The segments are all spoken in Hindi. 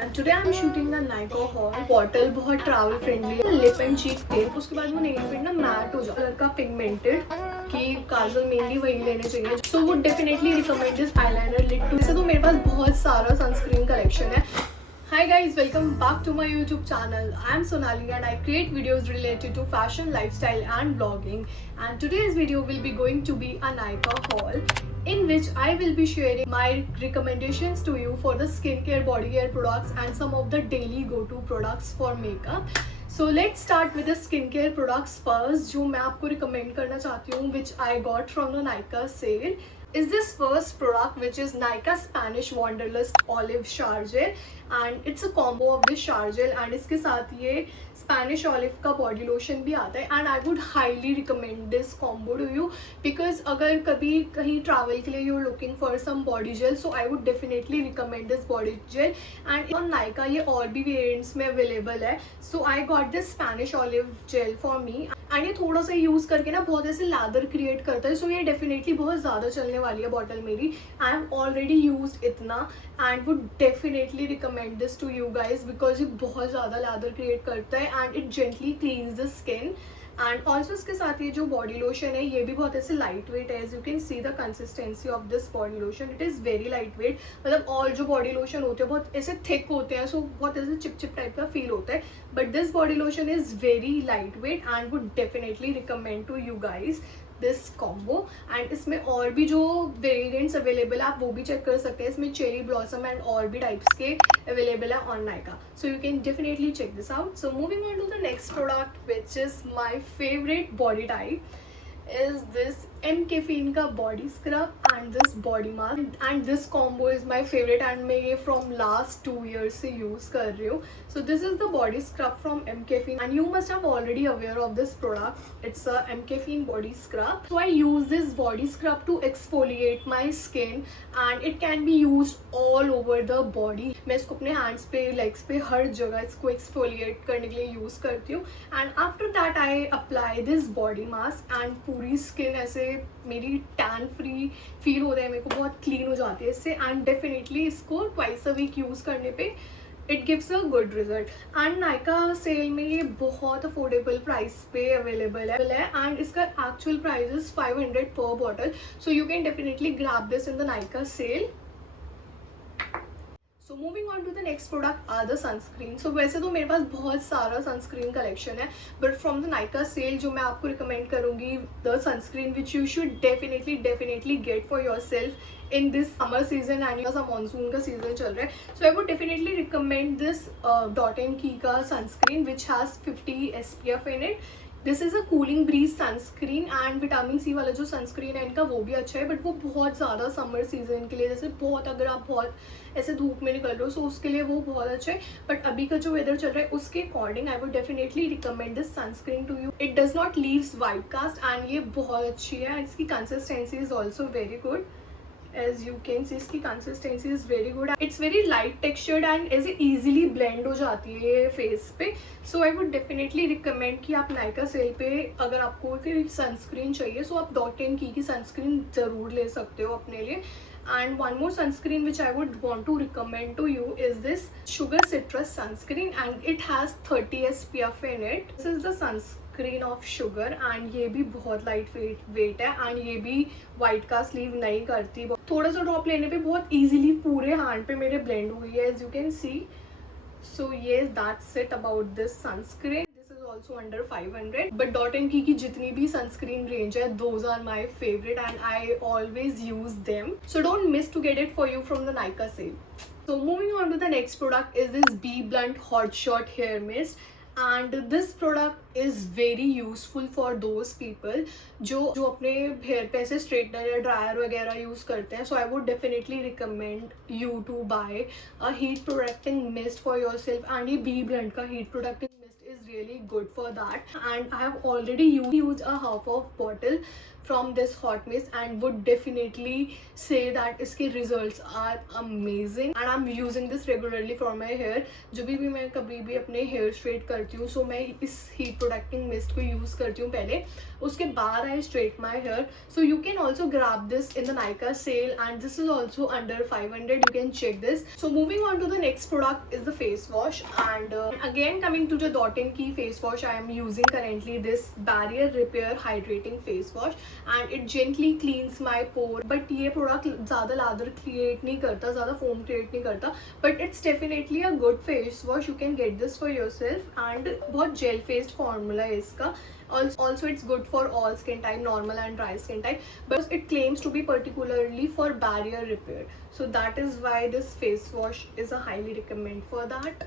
And today I am shooting the Nykaa hall. Bottle बहुत ट्रैवल फ्रेंडली है, लिप एंड चीक टिप, उसके बाद वो नेल पेंट ना मैट हो जाए, कलर का पिगमेंटेड कि काजल मेनली वही लेने चाहिए। So would definitely recommend this eyeliner lid too. वैसे तो मेरे पास बहुत सारा सनस्क्रीन कलेक्शन है। Hi guys, welcome back to my YouTube channel. I am Sonali and I create videos related to fashion, lifestyle and vlogging. And today's video will be going to be a Nykaa haul in which I will be sharing my recommendations to you for the skincare, body care products and some of the daily go-to products for makeup. So let's start with the skincare products first, जो मैं आपको recommend करना चाहती हूँ, which I got from the Nykaa sale. Is this first product, which is Nykaa Spanish Wanderlust Olive Shower Gel, and it's a combo of this shower gel and इसके साथ ये Spanish Olive का body lotion भी आता है। And I would highly recommend this combo to you because अगर कभी कहीं travel के लिए you're looking for some body gel, so I would definitely recommend this body gel. And on Nykaa ये और भी variants में available है, so I got this Spanish Olive Gel for me. And ये थोड़ा सा यूज़ करके ना बहुत ऐसे लैदर क्रिएट करता है, सो ये डेफिनेटली बहुत ज़्यादा चलने वाली है बॉटल मेरी। आई एम ऑलरेडी यूज्ड इतना and would definitely recommend this to you guys because ये बहुत ज़्यादा लैदर क्रिएट करता है and it gently cleanses the skin. And also इसके साथ ये जो बॉडी लोशन है ये भी बहुत ऐसे लाइट वेट है। As you can see the consistency of this body lotion, it is very light weight. मतलब ऑल जो बॉडी लोशन होते हैं बहुत ऐसे थिक होते हैं, सो बहुत ऐसे चिप चिप टाइप का फील होता है, but this body lotion is very light weight and would definitely recommend to you guys this combo. And इसमें और भी जो वेरिएंट्स अवेलेबल है आप वो भी चेक कर सकते हैं। इसमें चेरी ब्लॉसम एंड और भी टाइप्स के अवेलेबल है on Nykaa, so you can definitely check this out. So moving on to the next product which is my favourite body type is this M Caffeine का body scrub and this body mask, and this combo is my favorite and मैं ये from last 2 years से use कर रही हूँ। So this is the body scrub from M Caffeine and you must have already aware of this product. It's a M Caffeine body scrub. So I use this body scrub to exfoliate my skin and it can be used all over the body. मैं इसको अपने hands पे, legs पे, हर जगह इसको exfoliate करने के लिए use करती हूँ। And after that I apply this body mask and पूरी स्किन ऐसे मेरी टैन फ्री फील हो रहा है, मेरे को बहुत क्लीन हो जाती है इससे। एंड डेफिनेटली इसको ट्वाइस अ वीक यूज़ करने पे it gives a good result. And Nykaa sale में ये बहुत अफोर्डेबल प्राइस पे अवेलेबल है एंड इसका actual price is 500 per bottle, so you can definitely grab this in the Nykaa sale. So moving on to the next product are the sunscreen. सो वैसे तो मेरे पास बहुत सारा सनस्क्रीन कलेक्शन है, but from the Nykaa sale जो मैं आपको रिकमेंड करूँगी the sunscreen which you should definitely get for your self in this summer season and सा मानसून का सीजन चल रहा है। So I would definitely recommend this Dot and Key का sunscreen which has 50 SPF in it. This is a cooling breeze sunscreen and vitamin C वाला जो सनस्क्रीन है इनका वो भी अच्छा है, बट वो बहुत ज़्यादा समर सीजन के लिए, जैसे बहुत अगर आप बहुत ऐसे धूप में निकल रहे हो सो उसके लिए वो बहुत अच्छा है। बट अभी का जो वेदर चल रहा है उसके according I would definitely recommend this sunscreen to you. It does not leaves white cast and ये बहुत अच्छी है एंड इसकी consistency is also very good. As you can see इसकी consistency is very good. It's very light textured and ऐसे easily blend हो जाती है ये फेस पे। So I would definitely recommend कि आप नायका सेल पे अगर आपको कोई सनस्क्रीन चाहिए सो आप डॉट एंड की सनस्क्रीन ज़रूर ले सकते हो अपने लिए। And one more sunscreen which I would want to recommend to you is this Sugar Citrus sunscreen and it has 30 SPF in it. This is the sunscreen of Sugar and ये भी बहुत लाइट वेट है एंड ये भी वाइट का स्लीव नहीं करती। थोड़ा सा ड्रॉप लेने पे बहुत इजीली पूरे हैंड पे मेरे ब्लेंड हुई है एज यू कैन सी। सो ये that's it about this sunscreen. Also under 500, but Dot & Key की जितनी भी sunscreen range है those are my favorite and I always use them, so don't miss to get it for you from the Nykaa sale. So moving on to the next product is this Be Blunt Hot Shot Hair Mist and this product is very useful for those people जो अपने हेयर पे ऐसे स्ट्रेटनर या ड्रायर वगैरह यूज़ करते हैं। So I would definitely recommend you to buy a heat protecting mist for your self and ये बी ब्लंट का heat protecting is really good for that and I have already used a half of bottle from this hot mist and would definitely say that इसके results are amazing and I'm using this regularly for my hair. जब भी मैं कभी भी अपने hair straight करती हूँ so मैं इस heat protecting mist को use करती हूँ पहले, उसके बाद I straight my hair. So you can also grab this in the Nykaa sale and this is also under 500. You can check this. So moving on to the next product is the face wash, and again coming to the Dot & Key face wash, I am using currently this barrier repair hydrating face wash and it gently cleans my pore. But ये product ज़्यादा lather create नहीं करता, ज़्यादा foam create नहीं करता, but it's definitely a good face wash. You can get this for yourself and बहुत gel faced formula है इसका. Also it's good for all skin type, normal and dry skin type, but it claims to be particularly for barrier repair, so that is why this face wash is a highly recommend for that.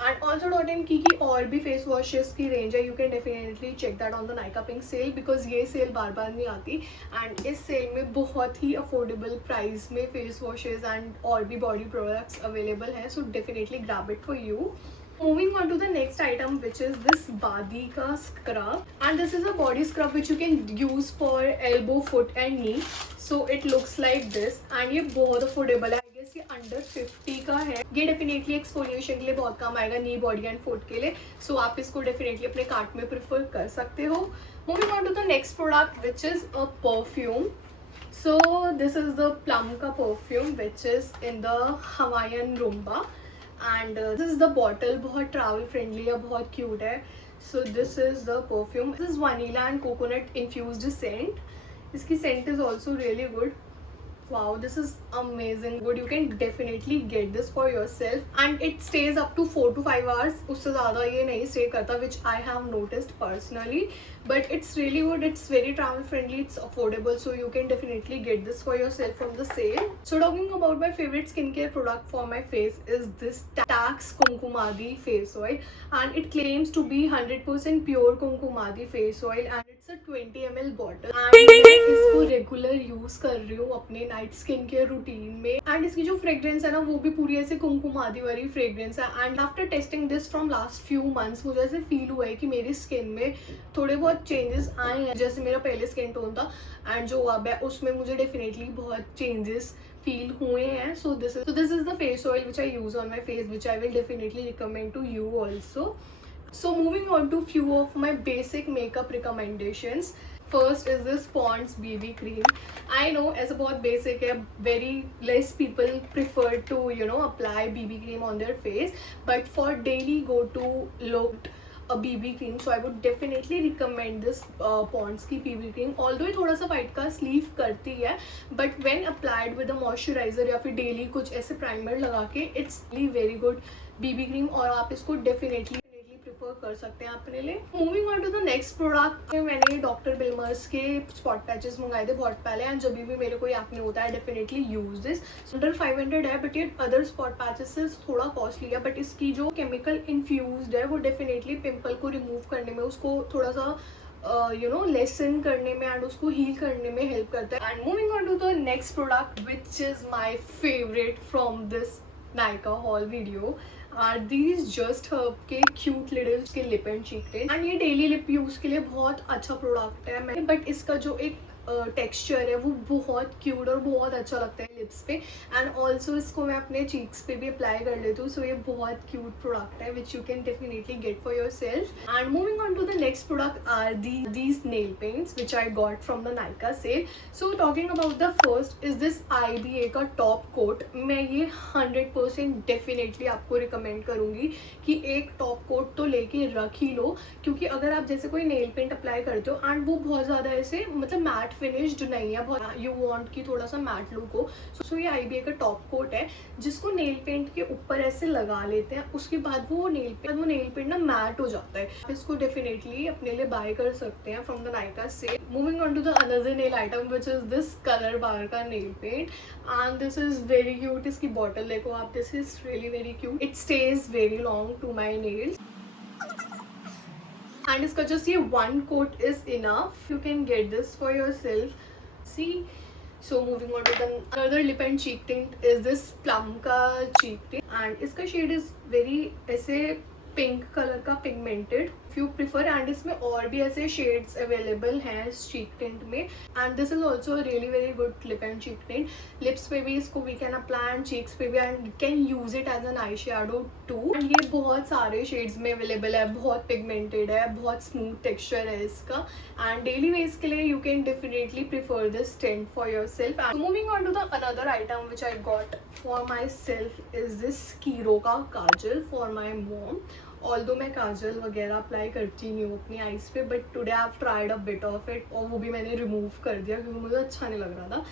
And also Dot & Key की और भी face washes की range है, you can definitely check that on the Nykaa Pink sale because ये sale बार बार नहीं आती and इस sale में बहुत ही affordable price में face washes and और भी body products available हैं, so definitely grab it for you. Moving on to the next item, which is this Badika scrub, and this is a body scrub which you can use for elbow, foot and knee. So it looks like this and ये बहुत affordable है. I guess ये under 50 का है. ये definitely exfoliation के लिए बहुत काम आएगा, knee, body and foot के लिए. So आप इसको definitely अपने cart में prefer कर सकते हो. Moving on to the next product, which is a perfume. So this is the Plum का perfume which is in the Hawaiian Rumba. And this is the bottle, बहुत travel friendly है, बहुत cute है. So this is the perfume. This is vanilla and coconut infused scent. इसकी scent is also really good. Wow, this is amazing good. You can definitely get this for yourself and it stays up to 4 to 5 hours. उससे ज़्यादा ये नहीं stay करता, which I have noticed personally. But it's really good. It's very travel friendly. It's affordable, so you can definitely get this for yourself from the sale. So talking about my favorite skincare product for my face is this Tax Kumkumadi face oil, and it claims to be 100% pure Kumkumadi face oil and it's a 20 ml bottle. And मैं इसको regular use कर रही हूँ अपने night skincare routine में and इसकी जो fragrance है ना वो भी पूरी ऐसे कुमकुमादी वाली fragrance है. And after testing this from last few months मुझे ऐसे feel हुआ है कि मेरी skin में थोड़े बहुत चेंजेस आए हैं. जैसे मेरा पहले स्किन टोन था एंड जो अब है उसमें मुझे डेफिनेटली बहुत चेंजेस फील हुए हैं. So this is the face oil which I use on my face which I will definitely recommend to you also. So moving on to few of my basic makeup recommendations. First is this Pond's BB cream. I know as a बहुत basic है, very less people prefer to apply BB cream on their face, but for daily go to look a BB cream, so I would definitely recommend this Pond's की BB cream. Although ये थोड़ा सा white का sleeve करती है, but when applied with a moisturizer या फिर daily कुछ ऐसे primer लगा के it's really very good BB cream और आप इसको definitely प्रेफर कर सकते हैं अपने लिए. Moving on to the next product, मैंने डॉक्टर बिल्मर्स के स्पॉट पैचेस मंगाए थे बहुत पहले एंड जब भी मेरे को एक्ने होता है डेफिनेटली यूज दिस. अंडर 500 है बट ये अदर स्पॉट पैचेस से थोड़ा कॉस्टली है, बट इसकी जो केमिकल इन्फ्यूज्ड है वो डेफिनेटली पिंपल को रिमूव करने में, उसको थोड़ा सा लेसन करने में एंड उसको हील करने में हेल्प करता है. And moving on to the next product which is my favourite from this Nykaa haul video are these Just Herb के cute little के lip and cheek थे एंड ये डेली लिप यूज के लिए बहुत अच्छा प्रोडक्ट है. बट इसका जो एक टेक्सचर है वो बहुत क्यूट और बहुत अच्छा लगता है लिप्स पे एंड ऑल्सो इसको मैं अपने चीक्स पे भी अप्लाई कर लेती हूँ. सो ये बहुत क्यूट प्रोडक्ट है which you can definitely get for your self. And moving on to the next product are these nail paints which I got from the Nykaa sale. So talking about the first is this IBA का टॉप कोट. मैं ये 100% डेफिनेटली आपको रिकमेंड करूँगी कि एक टॉप कोट तो लेके रख ही लो, क्योंकि अगर आप जैसे कोई नेल पेंट अप्लाई करते हो एंड वो बहुत ज़्यादा ऐसे मतलब मैट फिनिश्ड नहीं है, बहुत यू वांट की थोड़ा सा मैट लुक हो, सो ये IBA का टॉप कोट है जिसको नेल पेंट के ऊपर ऐसे लगा लेते हैं. उसके बाद वो नेल पेंट ना मैट हो जाता है. इसको डेफिनेटली अपने लिए बाय कर सकते हैं from the Nykaa sale. Moving on to the another nail item which is this Colorbar का nail paint and this is very cute. इसकी बॉटल देखो आप, this is really very cute. It stays very long to my nails and इसका just ये one coat is enough. You can get this for yourself. See, so moving on to the another lip and cheek tint is this Plum का cheek tint and इसका shade is very ऐसे पिंक कलर का pigmented. if you prefer, and इसमें और भी ऐसे shades available हैं इस cheek tint में, and this is also a really very good lip and cheek tint. Lips पे भी इसको we can apply and cheeks पे भी, and can use it as an eyeshadow too. And ये बहुत सारे shades में available है, बहुत pigmented है, बहुत smooth texture है इसका, and daily wears के लिए you can definitely prefer this tint for yourself. And moving on to the another item which I got for myself is this Kiro का काजल for my mom. Although मैं काजल वगैरह अप्लाई करती नहीं हूँ अपनी आईज पे, but today I have tried a bit of it, और वो भी मैंने रिमूव कर दिया क्योंकि मुझे अच्छा नहीं लग रहा था.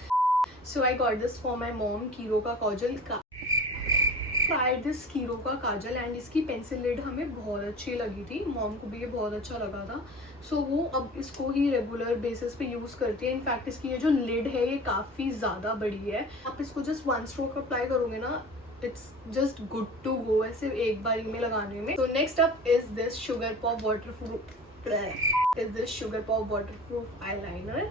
So I got this for my mom, Kiro का काजल. ट्राइड दिस कीरो का काजल, एंड इसकी पेंसिल लिड हमें बहुत अच्छी लगी थी, मॉम को भी ये बहुत अच्छा लगा था. सो वो अब इसको ही रेगुलर बेसिस पे यूज़ करती है. इनफैक्ट इसकी ये जो लिड है ये काफ़ी ज़्यादा बड़ी है. आप इसको जस्ट 1 स्ट्रोक अप्लाई करोगे ना, it's just good to go ऐसे एक बारी में लगाने में. So next up is this sugar pop waterproof eyeliner,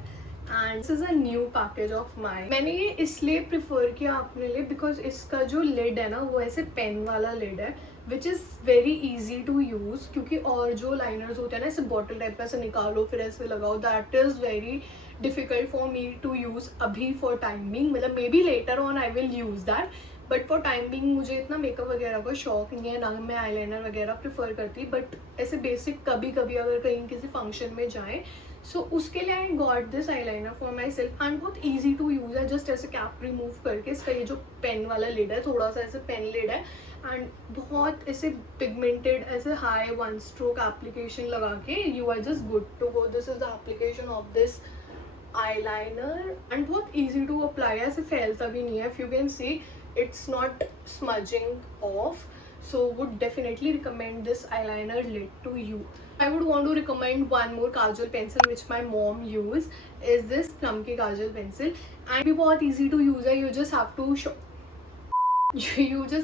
and this is a new package of mine. मैंने ये इसलिए प्रिफर किया अपने लिए बिकॉज इसका जो लिड है ना वो ऐसे पेन वाला लिड है, which is very easy to use. क्योंकि और जो लाइनर्स होते हैं ना ऐसे बॉटल टाइप का ऐसे निकालो फिर ऐसे लगाओ, that is very difficult for me to use अभी फॉर टाइमिंग. मतलब maybe later on I will use that, but for time being मुझे इतना मेकअप वगैरह का शौक नहीं है, ना मैं आईलाइनर वगैरह प्रेफर करती. बट ऐसे बेसिक कभी कभी अगर कहीं किसी फंक्शन में जाएँ, सो उसके लिए आई got this eyeliner for my self. And बहुत ईजी टू यूज़ है. जस्ट ऐसे कैप रिमूव करके इसका ये जो पेन वाला लिड है, थोड़ा सा ऐसे पेन लिड है, एंड बहुत ऐसे पिगमेंटेड ऐसे हाई 1 स्ट्रोक एप्लीकेशन लगा के you are just good to go. This is the application of this eyeliner, and बहुत ईजी टू अप्लाई है, ऐसे फैलता भी नहीं है. If you can see it's not smudging off, so would definitely recommend this eyeliner lid to you. I would want to recommend one more kajal pencil which my mom use, is this Plum ki kajal pencil, and it's बहुत easy to use है. You just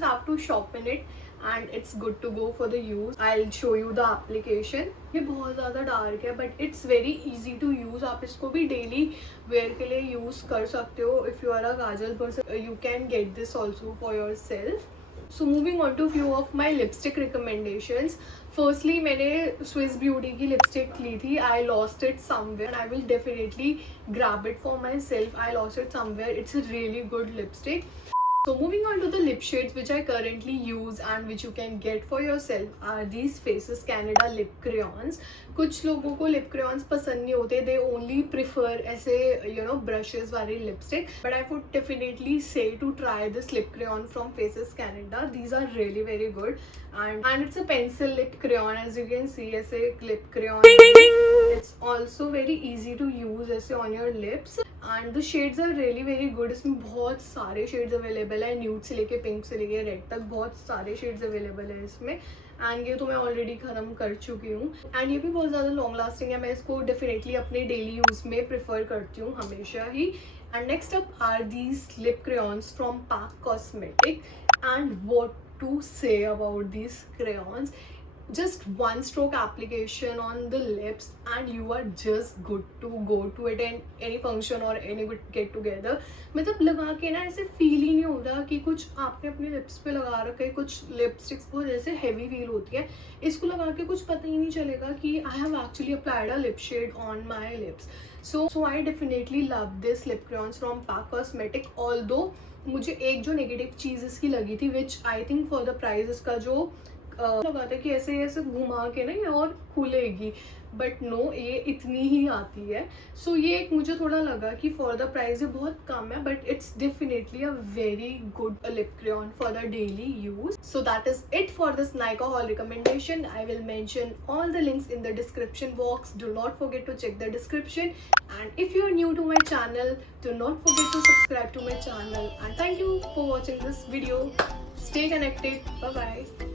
have to sharpen it and it's good to go for the use. I'll show you the application. ये बहुत ज़्यादा डार्क है but it's very easy to use. आप इसको भी डेली वेयर के लिए यूज़ कर सकते हो. If you are a kajal person, you can get this also for yourself. So moving on to few of my lipstick recommendations. Firstly, मैंने Swiss Beauty की lipstick ली थी. I lost it somewhere and I will definitely grab it for myself. I lost it somewhere. It's a really good lipstick. So moving on to the lip shades which I currently use and which you can get for yourself are these Faces Canada lip crayons. कुछ लोगों को lip crayons पसंद नहीं होते, they only prefer ऐसे brushes वाली lipstick, but I would definitely say to try this lip crayon from Faces Canada. These are really very good, and it's a pencil lip crayon, as you can see ऐसे lip crayon. It's also very easy to use ऐसे on your lips, and the shades are really very good. इसमें बहुत सारे shades available है, न्यूड से लेके पिंक से लेके रेड तक बहुत सारे शेड्स अवेलेबल है इसमें. एंड ये तो मैं ऑलरेडी ख़त्म कर चुकी हूँ, एंड ये भी बहुत ज़्यादा लॉन्ग लास्टिंग है. मैं इसको डेफिनेटली अपने डेली यूज़ में प्रेफर करती हूँ हमेशा ही. And next up are these lip crayons from Pac cosmetic, and what to say about these crayons. Just 1 stroke application on the lips and you are just good to go to it in any function or any get together. मतलब लगा के ना ऐसे फील ही नहीं होता कि कुछ आपने अपने लिप्स पे लगा रखा है. कुछ लिपस्टिक्स बहुत जैसे हैवी फील होती है, इसको लगा के कुछ पता ही नहीं चलेगा कि I have actually applied a lip shade on my lips. So I definitely love this lip crayons from Pac cosmetic. Although मुझे एक जो नेगेटिव चीज़ इसकी लगी थी, which I think for the price इसका जो लगा था कि ऐसे ऐसे घुमा के ना ये और खुलेगी, बट नो ये इतनी ही आती है. सो ये एक मुझे थोड़ा लगा कि फॉर द प्राइस ये बहुत कम है, but it's definitely a very good lip crayon for the daily use. So that is it for this Nykaa haul recommendation. I will mention all the links in the description box. Do not forget to check the description, and if you are new to my channel, do not forget to subscribe to my channel. And thank you for watching this video. Stay connected. Bye bye.